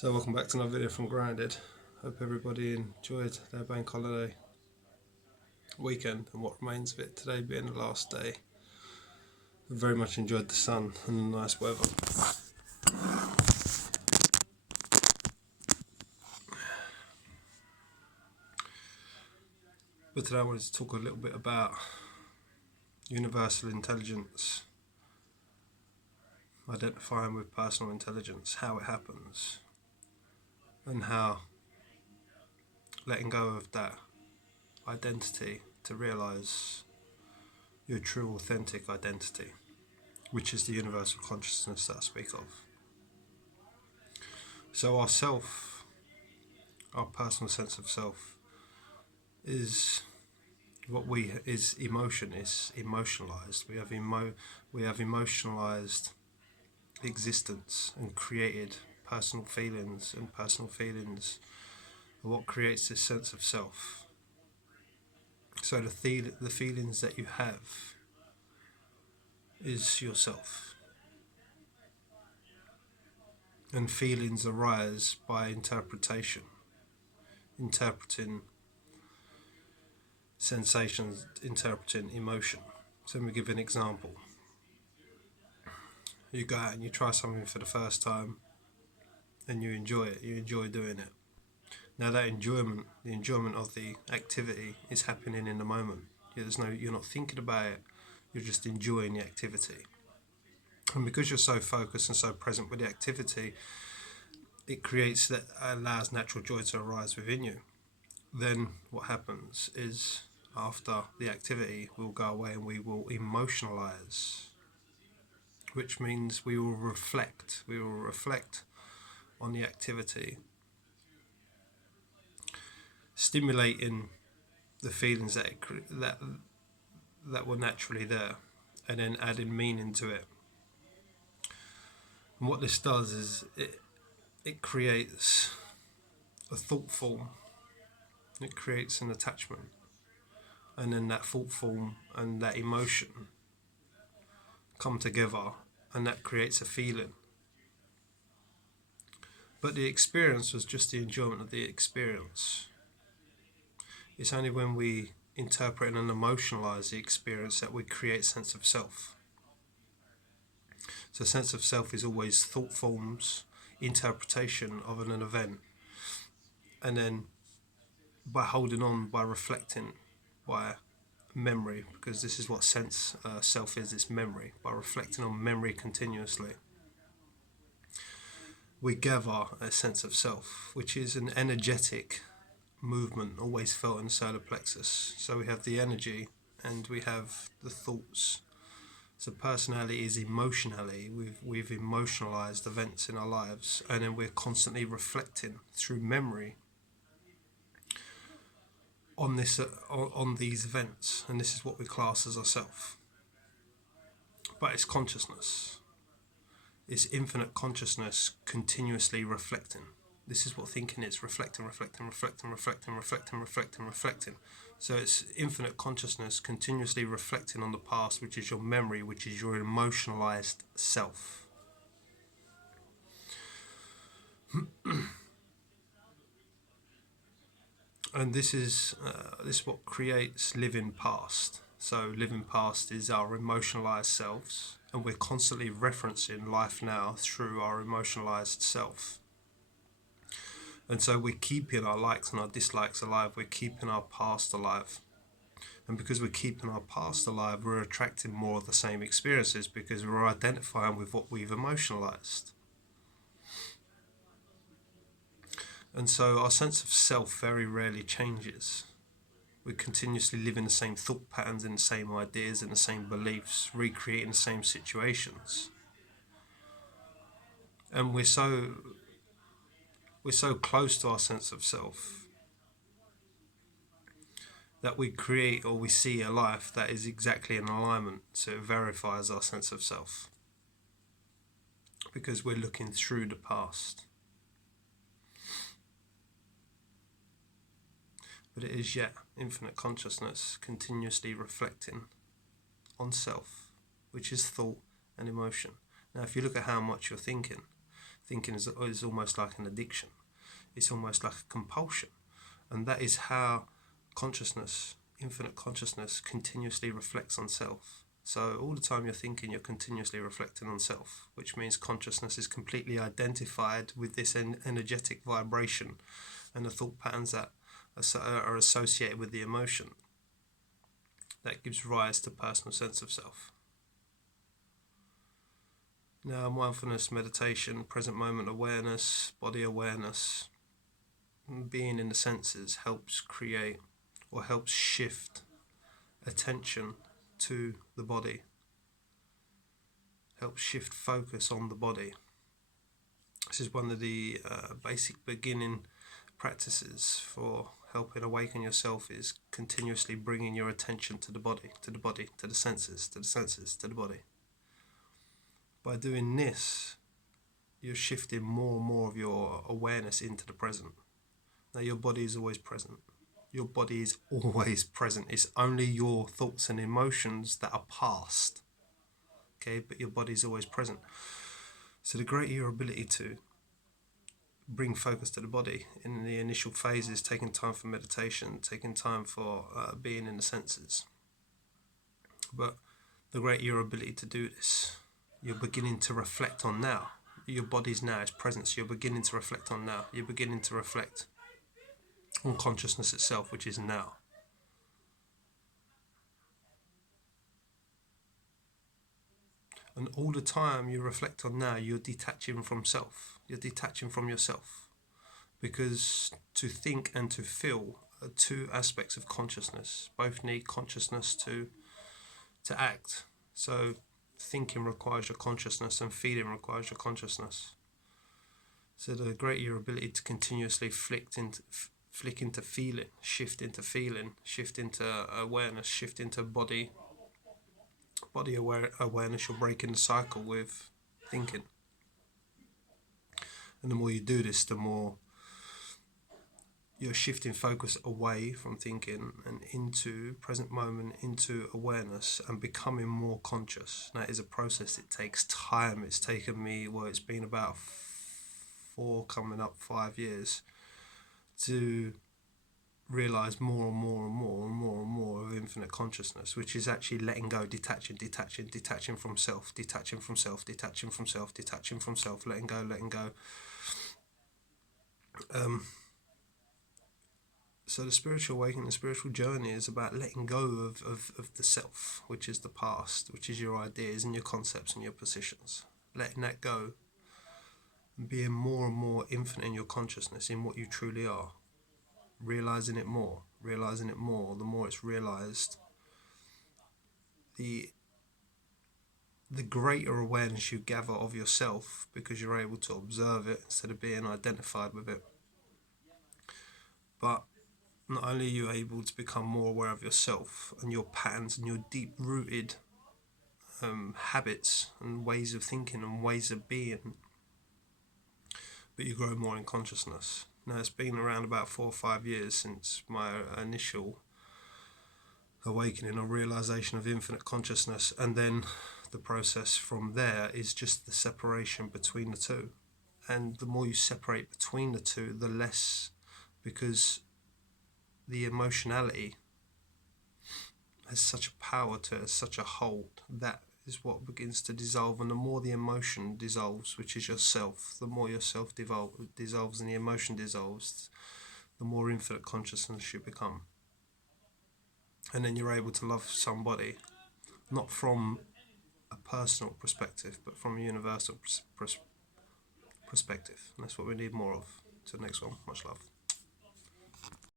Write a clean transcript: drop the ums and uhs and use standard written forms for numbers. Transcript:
So welcome back to another video from Grounded. Hope everybody enjoyed their bank holiday weekend and what remains of it, today being the last day. I very much enjoyed the sun and the nice weather. But today I wanted to talk a little bit about universal intelligence, identifying with personal intelligence, how it happens, and how letting go of that identity to realise your true authentic identity, which is the universal consciousness that I speak of. So our self, our personal sense of self, is emotion, is emotionalized. We have emotionalized existence and created personal feelings, and personal feelings are what creates this sense of self. So the feelings that you have is yourself, and feelings arise by interpretation, interpreting sensations, interpreting emotion. So let me give an example. You go out and you try something for the first time and you enjoy it, you enjoy doing it. Now that enjoyment, the enjoyment of the activity is happening in the moment. You're not thinking about it, you're just enjoying the activity. And because you're so focused and so present with the activity, it allows natural joy to arise within you. Then what happens is, after the activity, we'll go away and we will emotionalize, which means we will reflect. We will reflect on the activity, stimulating the feelings that were naturally there, and then adding meaning to it. And what this does is it creates a thought form. It creates an attachment, and then that thought form and that emotion come together, and that creates a feeling. But the experience was just the enjoyment of the experience. It's only when we interpret and emotionalize the experience that we create a sense of self. So sense of self is always thought forms, interpretation of an event, and then by holding on, by reflecting, by memory, because this is what self is, it's memory. By reflecting on memory continuously, we gather a sense of self, which is an energetic movement always felt in the solar plexus. So we have the energy and we have the thoughts. So personality is emotionally, we've emotionalized events in our lives, and then we're constantly reflecting through memory on these events, and this is what we class as ourself. But it's consciousness. It's infinite consciousness continuously reflecting. This is what thinking is: reflecting, reflecting, reflecting, reflecting, reflecting, reflecting, reflecting. So it's infinite consciousness continuously reflecting on the past, which is your memory, which is your emotionalized self. And this is what creates living past. So living past is our emotionalized selves, and we're constantly referencing life now through our emotionalized self. And so we're keeping our likes and our dislikes alive, we're keeping our past alive. And because we're keeping our past alive, we're attracting more of the same experiences, because we're identifying with what we've emotionalized. And so our sense of self very rarely changes. We continuously live in the same thought patterns, in the same ideas, in the same beliefs, recreating the same situations. And we're so close to our sense of self that we create, or we see a life that is exactly in alignment, so it verifies our sense of self, because we're looking through the past. But it is yet infinite consciousness continuously reflecting on self, which is thought and emotion. Now if you look at how much you're thinking Thinking is almost like an addiction. It's almost like a compulsion. And that is how consciousness, infinite consciousness, continuously reflects on self. So all the time you're thinking, you're continuously reflecting on self, which means consciousness is completely identified with this energetic vibration and the thought patterns that are associated with the emotion. That gives rise to personal sense of self. Now, mindfulness, meditation, present moment awareness, body awareness, being in the senses helps create or helps shift attention to the body, helps shift focus on the body. This is one of the basic beginning practices for helping awaken yourself, is continuously bringing your attention to the body, to the body, to the senses, to the senses, to the body. By doing this, you're shifting more and more of your awareness into the present. Now, your body is always present. Your body is always present. It's only your thoughts and emotions that are past. Okay, but your body is always present. So the greater your ability to bring focus to the body in the initial phases, taking time for meditation, taking time for being in the senses. But the greater your ability to do this, you're beginning to reflect on now. Your body's now is presence. You're beginning to reflect on now. You're beginning to reflect on consciousness itself, which is now. And all the time you reflect on now, you're detaching from self. You're detaching from yourself. Because to think and to feel are two aspects of consciousness. Both need consciousness to act. So thinking requires your consciousness and feeling requires your consciousness. So the greater your ability to continuously flick into feeling, shift into awareness, shift into body awareness, you're breaking the cycle with thinking. And the more you do this, the more you're shifting focus away from thinking and into present moment, into awareness, and becoming more conscious. That is a process. It takes time. It's taken me, it's been about 4, coming up 5 years to realize more and more and more and more and more of infinite consciousness, which is actually letting go, detaching from self, detaching from self, letting go. So the spiritual awakening, the spiritual journey is about letting go of the self, which is the past, which is your ideas and your concepts and your positions. Letting that go and being more and more infinite in your consciousness, in what you truly are. Realizing it more. The more it's realized, the greater awareness you gather of yourself, because you're able to observe it instead of being identified with it. But not only are you able to become more aware of yourself and your patterns and your deep-rooted habits and ways of thinking and ways of being, but you grow more in consciousness. Now, it's been around about 4 or 5 years since my initial awakening or realization of infinite consciousness, and then the process from there is just the separation between the two. And the more you separate between the two, the less, because the emotionality has such a power to it, has such a hold, that is what begins to dissolve. And the more the emotion dissolves, which is yourself, the more yourself dissolves and the emotion dissolves, the more infinite consciousness you become. And then you're able to love somebody, not from a personal perspective, but from a universal perspective. And that's what we need more of. To the next one, much love.